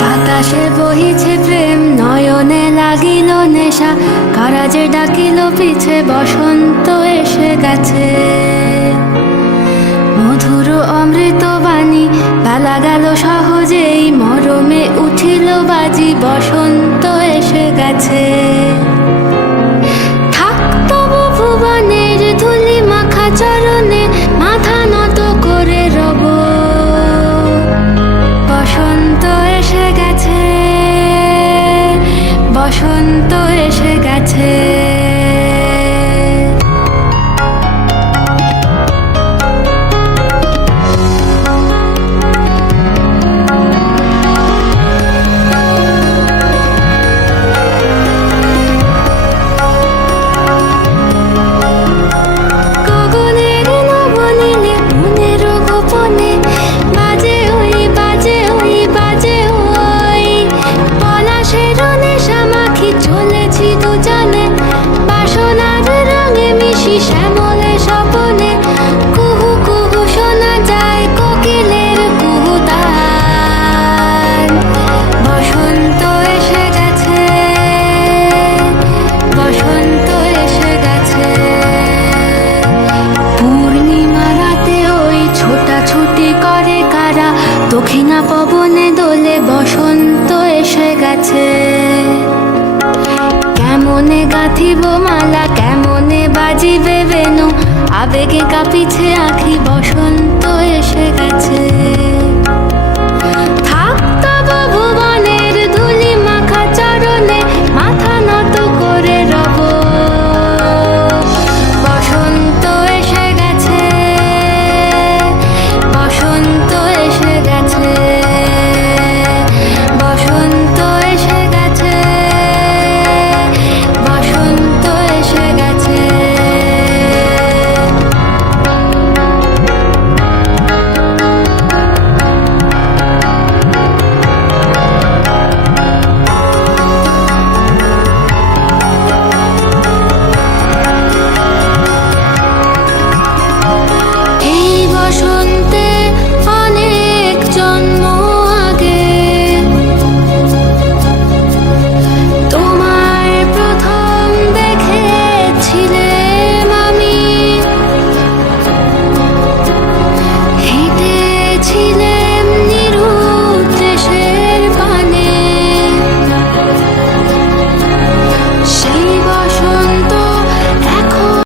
বাতাসে বহিছে প্রেম, নয়নে লাগিল নেশা, কারা যে ডাকিল পিছে, বসন্ত এসে গেছে। মধুর অমৃত বাণী, বেলা গেল সহজেই, মরমে উঠিল বাজি, বসন্ত এসে গেছে। থাক তবু ভুবনের ধুলি মাখা চরণে, মাথা নত করে রব। বসন্ত এসে গেছে, বসন্ত এসে গেছে। শ্যামলে স্বপনে কুহু কুহু শোনা যায় কোকিলের কুহুতান। বসন্ত এসে গেছে, বসন্ত এসে গেছে। পূর্ণিমা রাতে ওই ছোটাছুটি করে কারা, দক্ষিণা পবনে দোলে, বসন্ত এসে গেছে। কেমনে গাঁথিব মালা, কেমনে বাজিবে বেনু, আবেগে কাঁপিছে আঁখি, বসন্ত এসে গেছে।